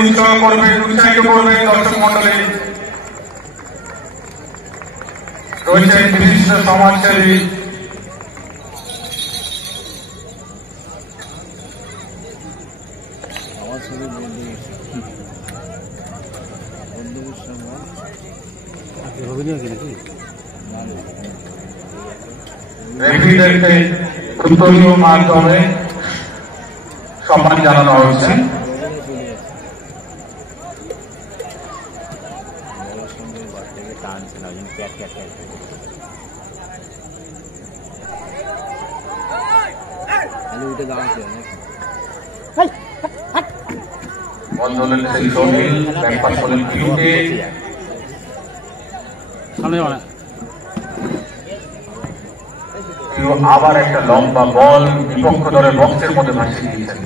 উৎসাহ করবেন, উৎসাহিত করবেন দর্শক মন্ডলী। রয়েছেন বিশিষ্ট সমাজসেবী রেফারিদেরকে উত্তরীয় মাধ্যমে সম্মান জানানো হয়েছে। আবার একটা লম্বা বল বিপক্ষ দলের বক্সের মধ্যে ভাসিয়ে দিয়েছেন।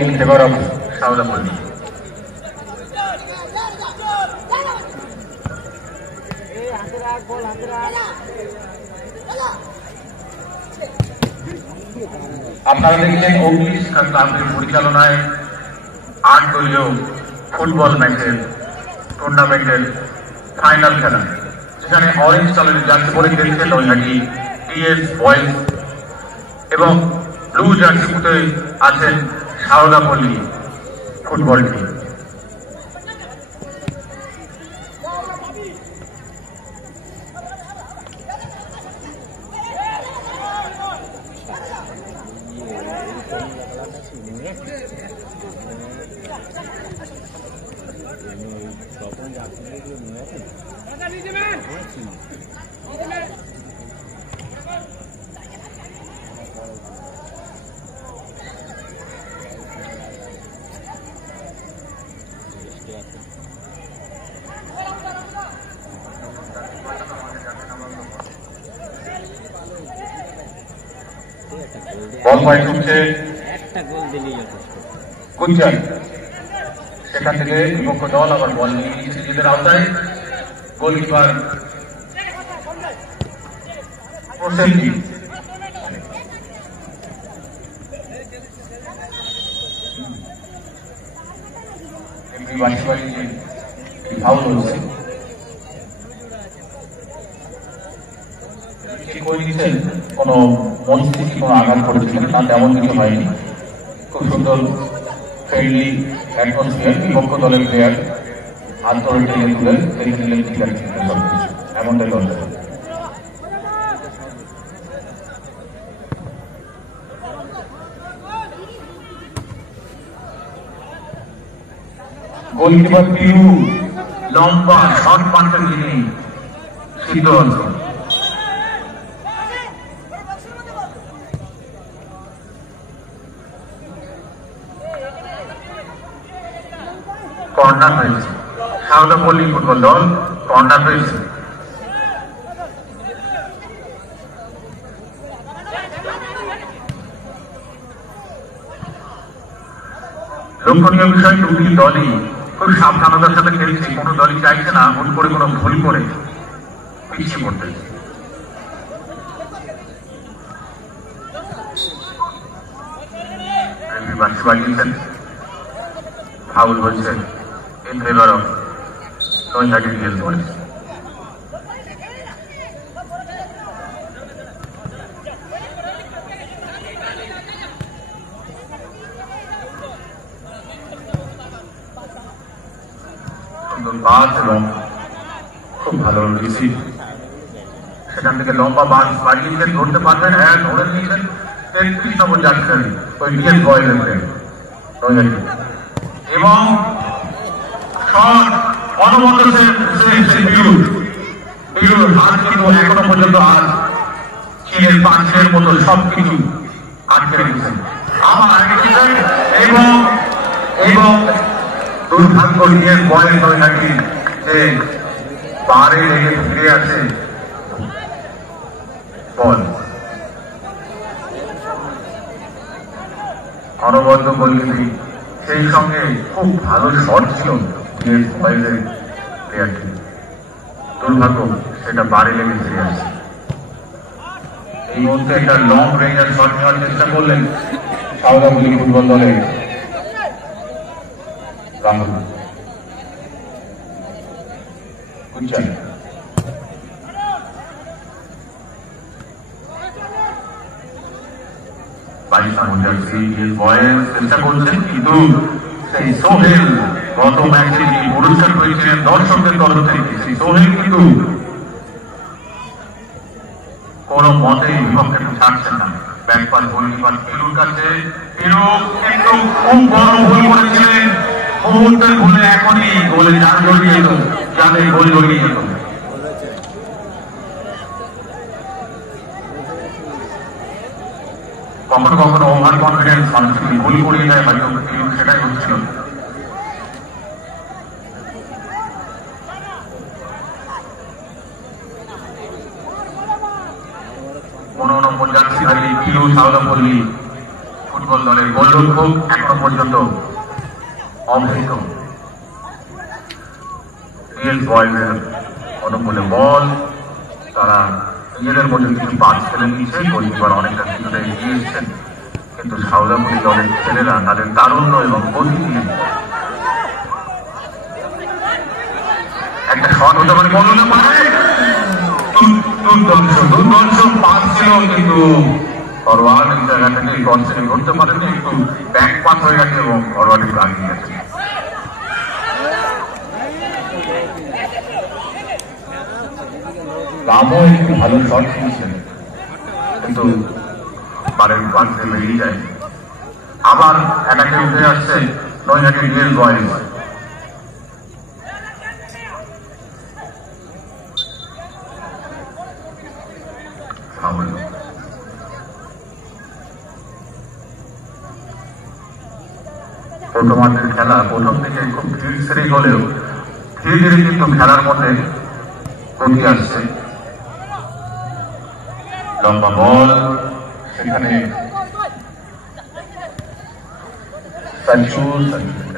ইন ফেভার অফ শাওলাপল্লী। আপনারা দেখছেন অগ্নিশ ক্লাবের পরিচালনায় 8 দলীয় ফুটবল ম্যাচের টুর্নামেন্টের ফাইনাল খেলা, যেখানে অরেঞ্জ কালারের জার্সি পরে খেলছেন নৈহাটি টিএস বয়েজ এবং ব্লু জার্সি পরে আছেন শাওলাপল্লী ফুটবল টিম। বল পয়েন্ট হচ্ছে গুঞ্জন, সেখান থেকে বিপক্ষ দল আবার বল নিয়ে নিয়েছে নিজেদের আওতায়। গোলকিপার ফাউল হয়েছে, কোন মনস্তিষ্কে কোন আঘাত করেছিলেন না, তেমন কিছু হয়নি। খুব সুন্দর ফ্রেন্ডলি অ্যাটমসফিয়ার, বিপক্ষ দলের প্লেয়ার হাত ধরে টেনে তুলেন, দেখে নিলেন ঠিক আছে সবকিছু, এমনটাই দরকার। গোলকিপার পিউ লম্বা শট মারতেন যিনি সিদ্ধ অঞ্চল। কর্নার হয়েছে, শাওলাপল্লী ফুটবল দল কর্নার হয়েছে। লক্ষণীয় বিষয়, দুটি দলই খুব সাবধানতার সাথে খেলছে, কোনো দলই চাইছে না ভুল করে কোনো ভুল করে পিছিয়ে পড়তে। বাজিয়েছেন, ফাউল হচ্ছে in favour of Naihati T S. সুন্দর বাস এবং খুব ভালো রিসিভ, সেখান থেকে লম্বা বাস বাড়িয়েছেন, ধরতে পারবেন, হ্যাঁ ধরে নিয়েছেন 33 নম্বর জার্সি ওই টিএস বয়েজের নৈহাটি, এবং শট অনবরত হাত কিন্তু এখনো পর্যন্ত আর চীনের পাঁচের মতো সবকিছু আটকে রেখেছেন। আবার এবং এবং দুর্ভাগ্য টিএস বয়েজ নৈহাটি যে বারে লেগে ফিরে আছে বল, অনবদ্য গোলকিপিং, সেই সঙ্গে খুব ভালো শট ছিল টিএস বয়েজের প্লেয়ারটি, দুর্ভাগ্য সেটা বারে লেগে ফিরে আসছে। এই মুহূর্তে একটা লং রেঞ্জের শট নেওয়ার চেষ্টা করলেন শাওলাপল্লী ফুটবল দলের রাহুল কুঞ্চন চেষ্টা করছেন, কিন্তু সেই সোহেল গত ম্যাচে যে পুরস্কার পেয়েছিলেন দর্শকদের তরফ থেকে, সেই সোহেল কিন্তু কোন মতে বিপক্ষে ছাড়ছেন না। ব্যাকপাস গোলকিপার ফিরুর কাছে, ফিরু কিন্তু খুব বড় ভুল করেছিলেন। মুহূর্তের ভুলে এখনই গোলে জাল জড়িয়ে যেত, জালে গোল জড়িয়ে যেত। কখনো কখনো ওভার কনফিডেন্স মানুষকে ভুল করিয়ে যায়, হয়তো সেটাই হচ্ছিল। ১৫ জার্সি ধারী কিউ সাউদাপল্লী ফুটবল দলের গোলরক্ষক এখনো পর্যন্ত অবহিত। অনুকূলে বল, তারা নিজেদের মধ্যে কিছু পাস খেলে নিচ্ছে, গোলকিপার অনেকটা কিছুটা এগিয়ে এসছেন, কিন্তু সাউদাপল্লী দলের ছেলেরা তাদের তারুণ্য এবং গতি দিয়ে একটা শট হতে পারে, বল হতে পারে, দুর্দর্শ পাস ছিল, কিন্তু ফরওয়ার্ড এই জায়গা থেকে কনসেন্ট্রেট করতে পারেনি, একটু ব্যাক পাস হয়ে গেছে এবং ফরওয়ার্ড একটু আগিয়ে গেছে। রামও একটু ভালো শট খেলছেন, কিন্তু বারের পাশে বেরিয়ে যায়। আবার এটাকে উঠে আসছে নৈহাটি ডিএল বয়েজ। প্রথমার্ধের খেলা প্রথম দিকে খুব ধীর সেরে হলেও ধীরে ধীরে কিন্তু খেলার মধ্যে গতি আসছে। লম্বা বল, সেখানে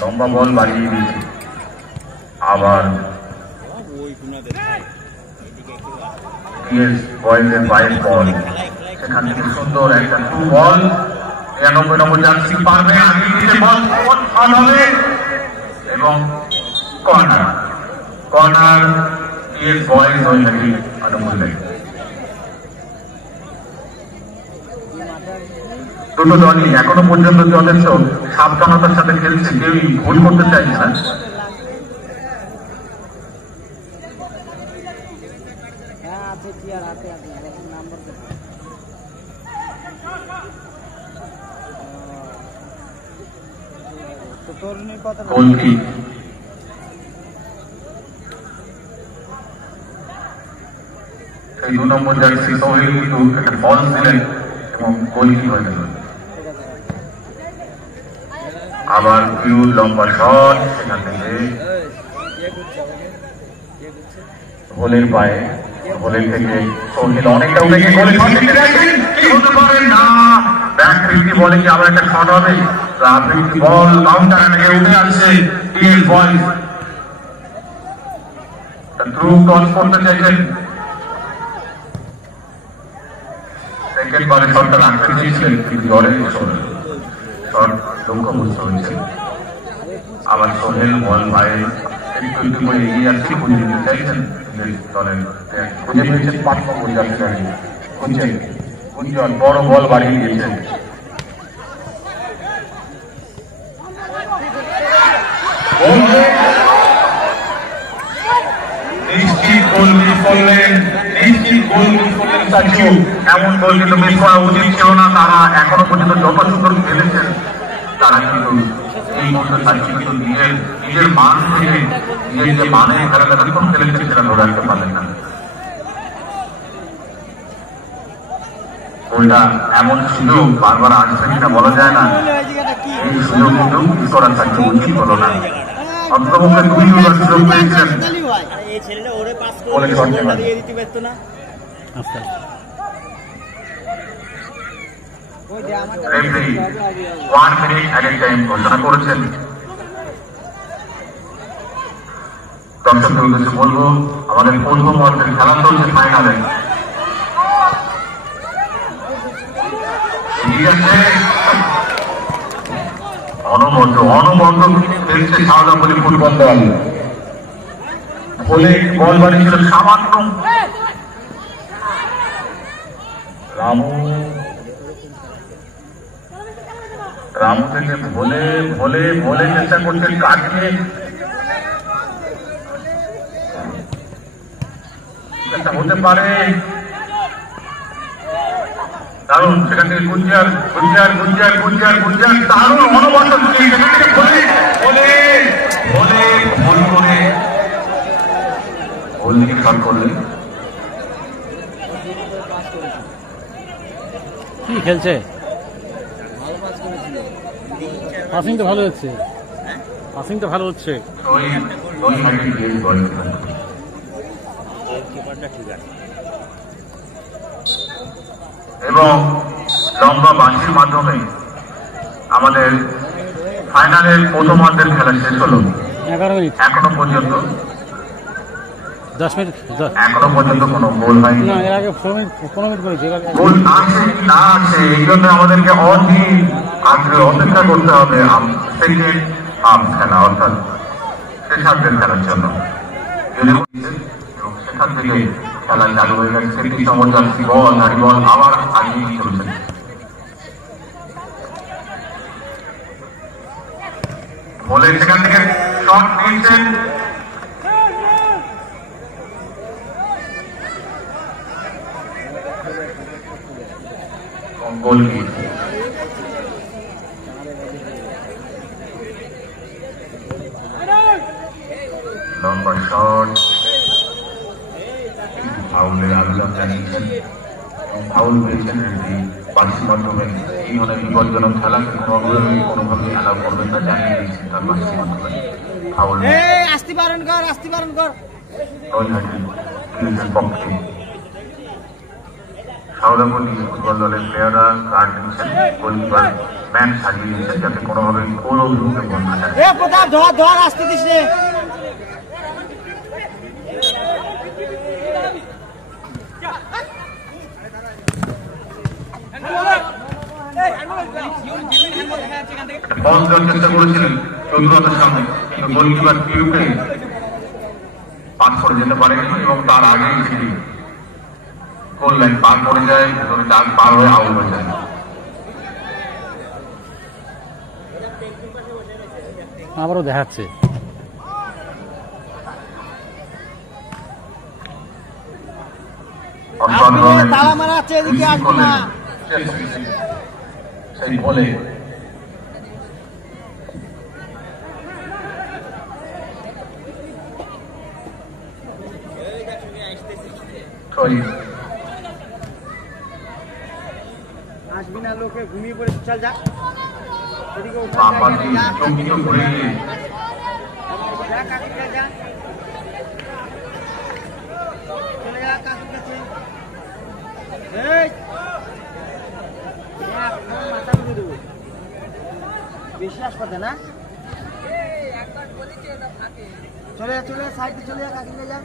লম্বা বল বাড়িয়ে দিয়েছে। আবার বাইরের বল, সেখান থেকে সুন্দর একটা টু বল, ৯৯ নম্বর জার্সি পারবে আগে দিতে, বল হবে এবং কর্নার। কর্নার বয়েজ হয়ে নাকি অনুকূলে। দুটো দলই এখনো পর্যন্ত যথেষ্ট সাবধানতার সাথে খেলছে, কেউই ভুল করতে চাইছে না। গোলকি সেই ২ নম্বর জার্সি সোহেল কিন্তু একটা বল দিলেন এবং গোলকি হয়ে গেল। আবার কিউর লম্বা শট, সেখান থেকে গোলের পায়ে, গোলের থেকে সোহেল অনেকটা উঠে গিয়ে গোলে শট দিতে চাইছেন, কি হতে পারে না, ব্যাক ফিফটি বলে কি আবার একটা শট হবে, বল কাউন্টার থেকে উঠে আসছে ডিএল বয়েজ। থ্রু টস করতে চাইছেন, সেকেন্ড বলে শটটা রাখতে চেয়েছিলেন, কিন্তু জলের শট লক্ষ্যভ্রষ্ট হয়েছে। আবার সোহেল বল পায়ে একটু একটু করে এগিয়ে আসছে, খুঁজে দিতে চাইছেন দলের, খুঁজে পেয়েছেন ৫ নম্বর জার্সি কুঞ্জন, বড় বল বাড়িয়ে দিয়েছেন। নিশ্চিত গোল মিস করলেন, এমন গোল কিন্তু মিস করা উচিত ছিল না। তারা এখনো পর্যন্ত যত সুন্দর খেলেছেন, তারা কিন্তু এই মুহূর্তে কিন্তু নিজের মান থেকে, নিজের যে মানে খেলাটা খেলেছেন সেটা ধরে রাখতে পারলেন না। গোলটা এমন সুযোগ বারবার আসবে কিনা বলা যায় না, এই সুযোগ কিন্তু মিস করার চাইতে উচিত হলো না। অন্তর্ভুক্ত ২ দুবার সুযোগ পেয়েছিলেন, রেফারি 1 মিনিট অ্যাডেড টাইম ঘোষণা করেছেন। দর্শকদের উদ্দেশ্যে বলবো, আমাদের প্রথম অর্ধের খেলা চলছে ফাইনালে। অনবদ্য খেলছে শাওদাপল্লী ফুটবল দল। ভোলে বল বাড়িয়েছিল সামান্য, রামু থেকে ভোলে চেষ্টা করছে কাটিয়ে, হতে পারে দারুণ। সেখান থেকে গুঞ্জার দারুণ অনবদ্য ভুল করে ভুল দিকে শট করলেন। কি খেলছে? পাসিং তো ভালো হচ্ছে, এবং লম্বা বাঁশির মাধ্যমে আমাদের ফাইনালের প্রথমার্ধের খেলা শেষ হলো। 11 মিনিট এখনো পর্যন্ত 10 মিনিট কোনো গোল হয়নি। না, এর আগে 15 মিনিট করেছে। গোল আছে কি না আছে এই জন্য আমাদেরকে অপেক্ষা করতে হবে সেকেন্ড হাফ খেলা, অর্থাৎ শেষার্ধের খেলার জন্য। এবং সেখান থেকে খেলা চালু হয়ে গেছে। সেটি সমর্থী বল আবার আগিয়ে চলছে। বলে সেখান থেকে শট নিয়েছেন, গোল দিয়েছে। লম্বা শট, ফাউলের আবেদন জানিয়েছেন এবং ফাউল পেয়েছেন। বাঁশির মাধ্যমে এই ধরনের বিপজ্জনক খেলাকে কোনোভাবে অ্যালাউ করবেন না জানিয়ে দিয়েছেন তার বাঁশির মাধ্যমে। ফাউল পক্ষে শাওদাপল্লী ফুটবল দলের প্লেয়াররা কার্ড নিচ্ছেন, গোলকিপার ম্যাচ সাজিয়ে দিচ্ছেন যাতে কোনোভাবে গোল অভিমুখে বল না যায়। বল দেওয়ার চেষ্টা করেছিলেন চতুরতার সামনে, কিন্তু গোলকিপার পিউকে পাস করে যেতে পারেনি এবং তার আগেই সেটি গোল লাইন পার করে যায়, ভেতরে দাগ পার হয়ে আউট হয়ে যায়। আবারও দেখাচ্ছে সেই বলে আসবি না, লোকে ঘুমিয়ে পড়ে, চল যা চমকিও ঘুরে গিয়ে চলে যা কাকুর কাছে। মাথা ঘুরে দেবো, বেশি আসপাতে না। চলে যা সাইডে চলে যা, কাকিলে যা।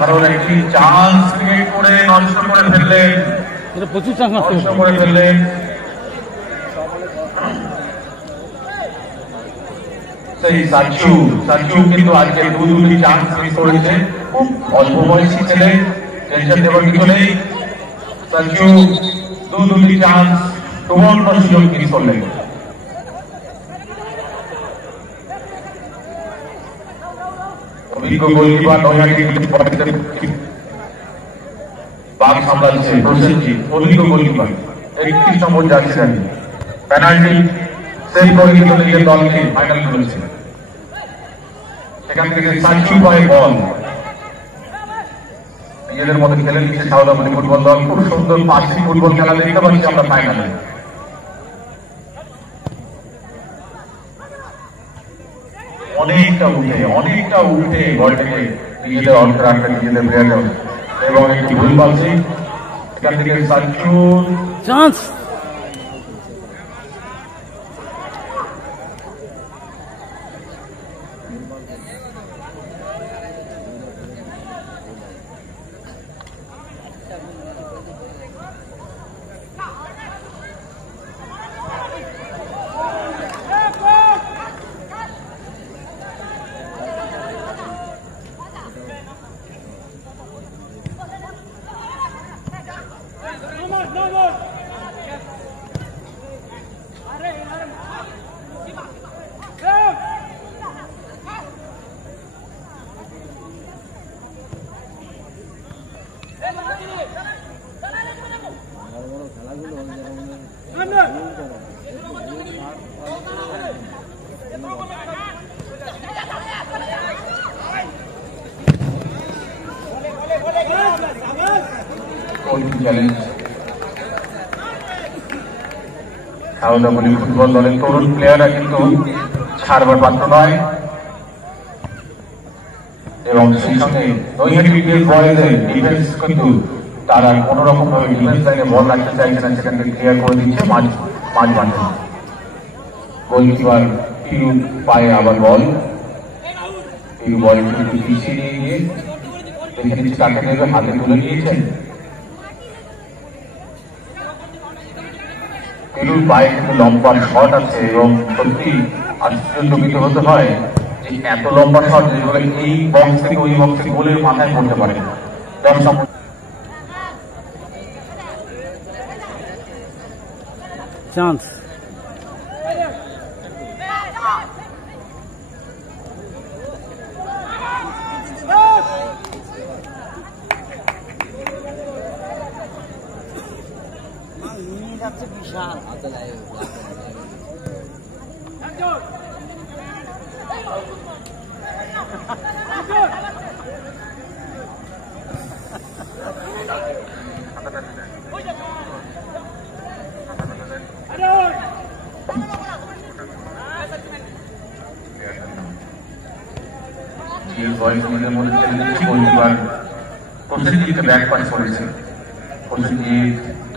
অসাধারণ একটি চান্স ক্রিয়েট করে নষ্ট করে ফেললেন, এটা প্রচুর চান্স নষ্ট করে ফেললেন। সেই সাচু কিন্তু আজকে দুটি চান্স মিস করেছে। খুব অল্প বয়সী ছেলে, টেনশন দেওয়ার কিছু নেই। সাচু দুটি চান্স সুবর্ণ সুযোগ মিস করলেন। অভিজ্ঞ গোলকিপার নৈহাটি বাঘ সামলাচ্ছে প্রসেনজিৎ, অভিজ্ঞ গোলকিপার 31 নম্বর জার্সি গাড়ি পেনাল্টি সেভ করে কিন্তু নিজের দলকে ফাইনাল করেছে। সেখান থেকে সাচু পায় বল, নিজেদের মধ্যে খেলে নিচ্ছে সাউদাবাদী ফুটবল দল। খুব সুন্দর পাঁচটি ফুটবল খেলা দেখতে পাচ্ছি আমরা ফাইনালে। অনেকটা উঠে বলটাকে নিজেদের অর্থে রাখবে নিজেদের প্লেয়ার এবং একটি ভুল পাচ্ছি এখান থেকে সাচু চান্স। সাউদাবাদী ফুটবল দলের তরুণ প্লেয়াররা কিন্তু ছাড়বার পাত্র নয় এবং সেই সঙ্গে নৈহাটি বয়েজের ডিফেন্স কিন্তু তারা কোন রকম ভাবে ডিফেন্স লাইনে বল রাখতে চাইছে না, সেখানে ক্লিয়ার করে দিচ্ছে মাঝ মাঠে। গোলকিপার পিরু পায়ে আবার বল, পিরু বল কিন্তু পিছিয়ে নিয়ে গিয়ে দেখে নিচ্ছে তাকে নেবে, হাতে তুলে নিয়েছেন। পিরুর পায়ে কিন্তু লম্বা শট আছে এবং সত্যি আশ্চর্যজনিত হতে হয় যে এত লম্বা শট যেগুলো এই বক্স থেকে ওই বক্সে গোলের মাথায় পড়তে পারে। চান্স। বিশাল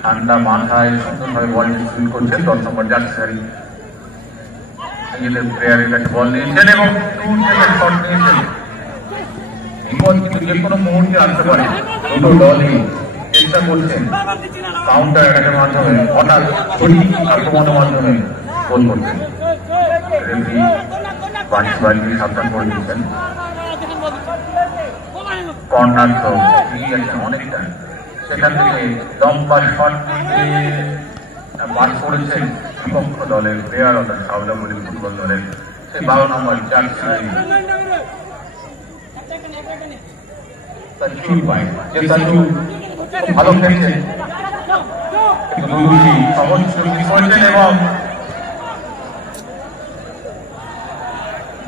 ঠান্ডা মাথায় সুন্দরভাবে বল ডিস্ট্রিবিউট করছেন 10 নম্বর জার্সি নিজেদের প্লেয়ারের কাছে বল নিয়েছেন এবং শট নিয়েছেন। বিপদ কিন্তু যে কোনো মুহূর্তে আসতে পারে। দুটো দলই চেষ্টা করছেন কাউন্টার অ্যাটাকের মাধ্যমে হঠাৎ সঠিক আক্রমণের মাধ্যমে গোল করছেন। বাড়ি সাবধান করে দিচ্ছেন। কর্নার তো এগিয়ে গেছেন অনেকটা, সেখান থেকে লম্বা শট পাস করেছেন বিপক্ষ দলের প্লেয়ার অর্থাৎ সাউদাবাদী ফুটবল দলের সেই 12 নম্বর জার্সি ভালো খেলছেন এবং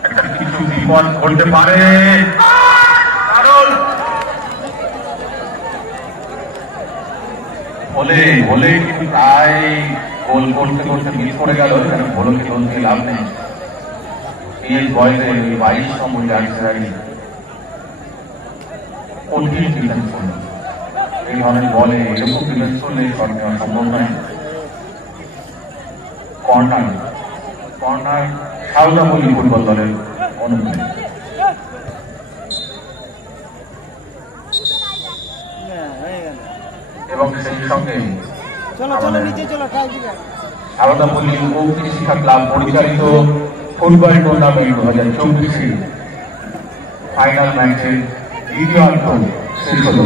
একটা কিছু বিপদ ঘটতে পারে, কারণ বলে কিন্তু তাই গোল করতে করতে মিস করে গেল। এখানে বলকে গোল দিয়ে লাভ নেই। এই বয়সে 22 নম্বর জার্সি কঠিন ডিফেন্স করল। এই ধরনের বলে এরকম ডিফেন্স করলে শট নেওয়া সম্ভব নয়। কর্নার সাউদাবাদী ফুটবল দলের অনুমতি। সেই সঙ্গে চলো চলো নিচে চলো ট্রাই দিবে আলাদাপল্লী মৌখিক শিক্ষা ক্লাব পরিচালিত ফুটবল টুর্নামেন্ট 2024 ফাইনাল ম্যাচের দ্বিতীয় অংশ শেষ হল।